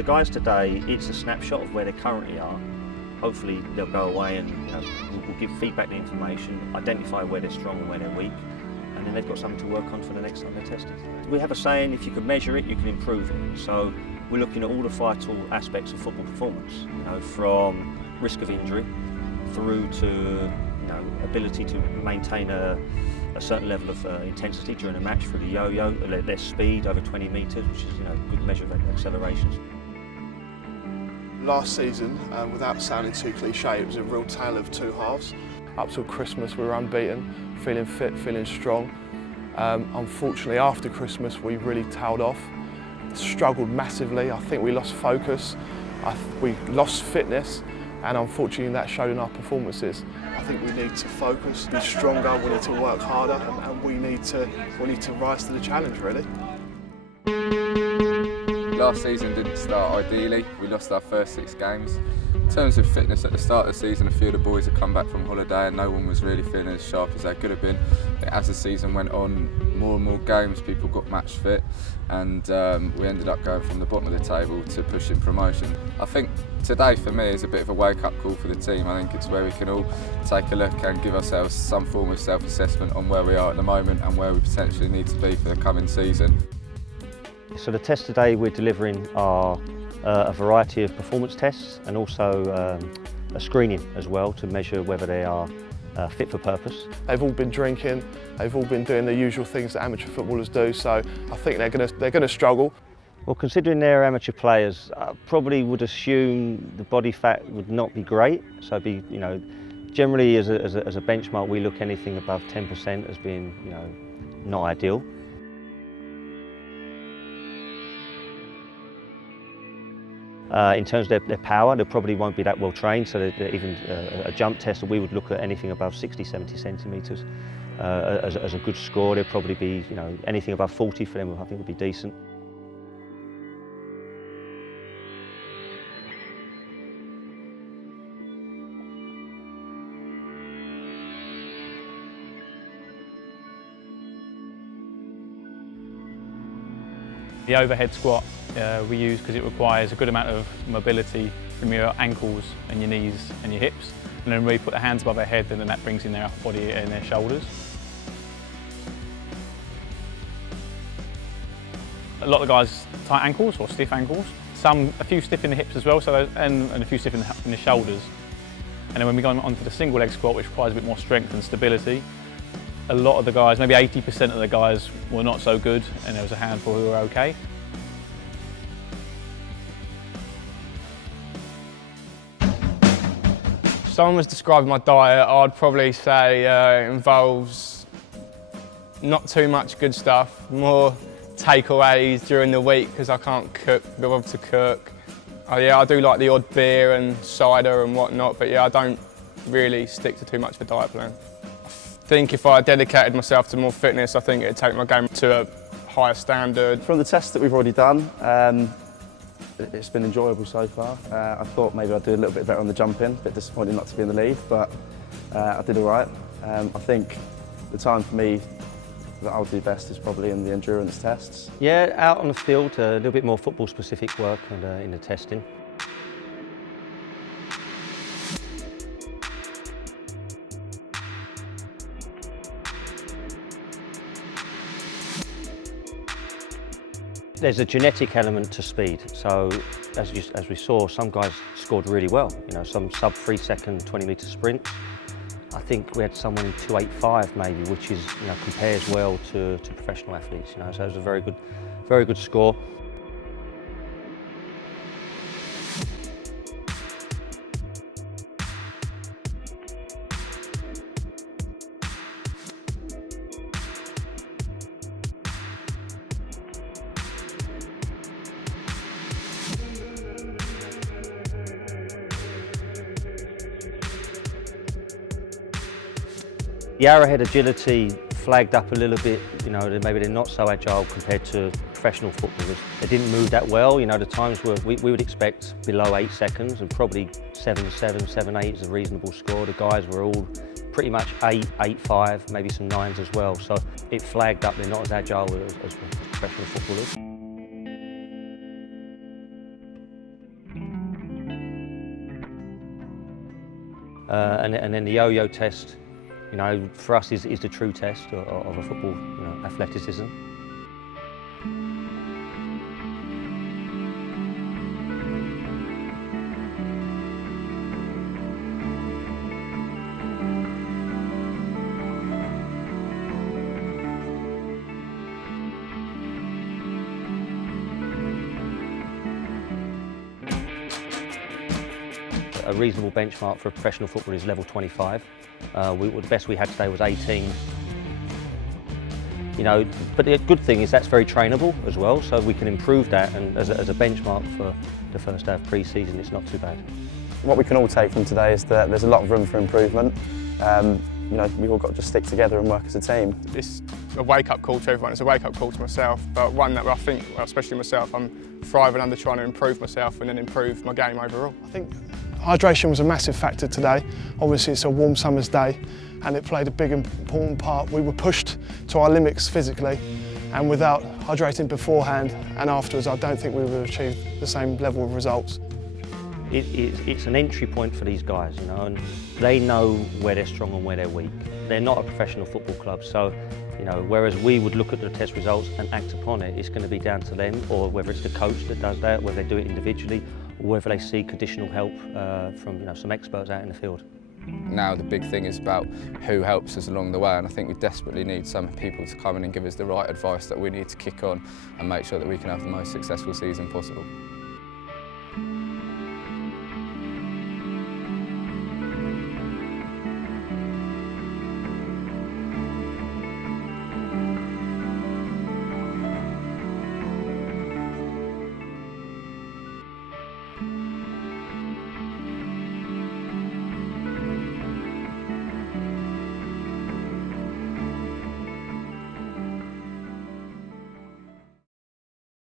the guys today, it's a snapshot of where they currently are. Hopefully they'll go away and we'll give feedback and information, identify where they're strong and where they're weak, and then they've got something to work on for the next time they're tested. We have a saying, if you can measure it, you can improve it. So we're looking at all the vital aspects of football performance, from risk of injury through to ability to maintain a certain level of intensity during a match through the yo-yo, their speed over 20 metres, which is a good measure of accelerations. Last season, without sounding too cliche, it was a real tale of two halves. Up till Christmas we were unbeaten, feeling fit, feeling strong. Unfortunately after Christmas we really tailed off, struggled massively. I think we lost focus, we lost fitness, and unfortunately that showed in our performances. I think we need to focus, be stronger, we need to work harder, and we need to rise to the challenge really. Last season didn't start ideally. We lost our first 6 games. In terms of fitness at the start of the season, a few of the boys had come back from holiday and no one was really feeling as sharp as they could have been. As the season went on, more and more games, people got match fit, and we ended up going from the bottom of the table to pushing promotion. I think today for me is a bit of a wake-up call for the team. I think it's where we can all take a look and give ourselves some form of self-assessment on where we are at the moment and where we potentially need to be for the coming season. So the tests today we're delivering are a variety of performance tests and also a screening as well to measure whether they are fit for purpose. They've all been drinking, they've all been doing the usual things that amateur footballers do, so I think they're going to struggle. Well, considering they're amateur players, I probably would assume the body fat would not be great. So generally as a benchmark we look anything above 10% as being not ideal. In terms of their power, they probably won't be that well trained, so even a jump test, we would look at anything above 60, 70 centimetres as a good score. They'd probably be, anything above 40 for them I think would be decent. The overhead squat we use because it requires a good amount of mobility from your ankles and your knees and your hips. And then when we put the hands above their head, then that brings in their upper body and their shoulders. A lot of guys tight ankles or stiff ankles. A few stiff in the hips as well, and a few stiff in the shoulders. And then when we go on to the single leg squat, which requires a bit more strength and stability, a lot of the guys, maybe 80% of the guys were not so good, and there was a handful who were okay. If someone was describing my diet, I'd probably say it involves not too much good stuff, more takeaways during the week because I can't be able to cook. I do like the odd beer and cider and whatnot, but I don't really stick to too much of a diet plan. I think if I dedicated myself to more fitness, I think it'd take my game to a higher standard. From the tests that we've already done, it's been enjoyable so far. I thought maybe I'd do a little bit better on the jump-in, a bit disappointed not to be in the lead, but I did all right. I think the time for me that I'll do best is probably in the endurance tests. Yeah, out on the field, a little bit more football-specific work and in the testing. There's a genetic element to speed. So as we saw, some guys scored really well. Some sub 3 second 20-metre sprints. I think we had someone in 2:85 maybe, which is compares well to professional athletes. So it was a very good score. The arrowhead agility flagged up a little bit, maybe they're not so agile compared to professional footballers. They didn't move that well, the times were, we would expect below 8 seconds and probably 7.7, 7.8 is a reasonable score. The guys were all pretty much 8, 8.5, maybe some 9s as well. So it flagged up, they're not as agile as professional footballers. and then the Yo-Yo test, you know, for us is the true test of a football, you know, athleticism. A reasonable benchmark for a professional footballer is level 25. The best we had today was 18. You know, but the good thing is that's very trainable as well, so we can improve that, and as a benchmark for the first day of pre-season, it's not too bad. What we can all take from today is that there's a lot of room for improvement. You know, we've all got to just stick together and work as a team. It's a wake-up call to everyone. It's a wake-up call to myself, but one that I think, well, especially myself, I'm thriving under trying to improve myself and then improve my game overall. I think hydration was a massive factor today. Obviously it's a warm summer's day and it played a big important part. We were pushed to our limits physically, and without hydrating beforehand and afterwards, I don't think we would have achieved the same level of results. It's an entry point for these guys, you know, and they know where they're strong and where they're weak. They're not a professional football club, so, you know, whereas we would look at the test results and act upon it, it's going to be down to them, or whether it's the coach that does that, whether they do it individually, or whether they seek additional help from, you know, some experts out in the field. Now the big thing is about who helps us along the way, and I think we desperately need some people to come in and give us the right advice that we need to kick on and make sure that we can have the most successful season possible.